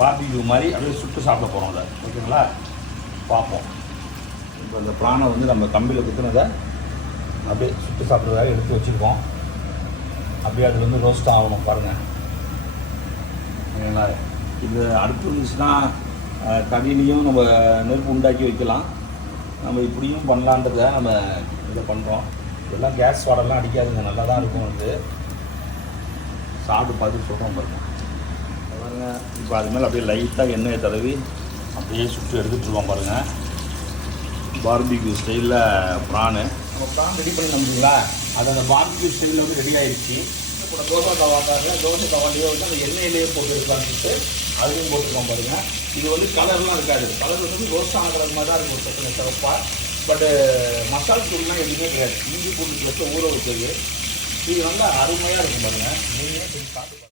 Barbecue மாதிரி அப்படியே சுட்டு சாப்பிட போகிறோம் அதை. ஓகேங்களா, பார்ப்போம். இப்போ இந்த ப்ரானை வந்து நம்ம கம்பியில் குத்துனதை அப்படியே சுட்டு சாப்பிட்றதாக எடுத்து வச்சுருக்கோம். அப்படியே அது வந்து ரோஸ்ட் ஆகணும் பாருங்கள். ஓகேங்களா, இது அடுப்பு இருந்துச்சுன்னா கடிலையும் நம்ம நெருப்பு உண்டாக்கி வைக்கலாம். நம்ம இப்படியும் பண்ணலான்றத நம்ம இதை பண்ணுறோம். இதெல்லாம் கேஸ் வாடெல்லாம் அடிக்காதுங்க, நல்லா தான் இருக்கும். வந்து சாப்பிட்டு பார்த்து சொல்கிறோம் பாருங்கள். இப்போ அது மேலே அப்படியே லைட்டாக எண்ணெயை தடவி அப்படியே சுட்டு எடுத்துகிட்ருக்கோம் பாருங்கள். பார்பிக்யூ ஸ்டைலில் ப்ரானு நம்ம ப்ரான் ரெடி பண்ணி நம்பிங்களா, அது அந்த பார்பிக்யூ ஸ்டைலில் வந்து ரெடி ஆகிடுச்சு. இப்போ தோசை தவாக்காக தோசை தவாண்டியோ வந்து அந்த எண்ணெயிலேயே போட்டு இருக்கான்னு அதுலேயும் போட்டுருக்கோம் பாருங்கள். இது வந்து கலர்லாம் இருக்காது, கலர் வந்து ரோஸ்டான கலர் மாதிரி தான் இருக்கும் சட்னி சிறப்பாக. பட்டு மசாலா தூள்லாம் எதுவுமே கிடையாது, இஞ்சி பூண்டு வச்சு ஊற வச்சது. இது நல்லா அருமையாக இருக்கும் பாருங்கள். நீங்கள் சாப்பிட்டு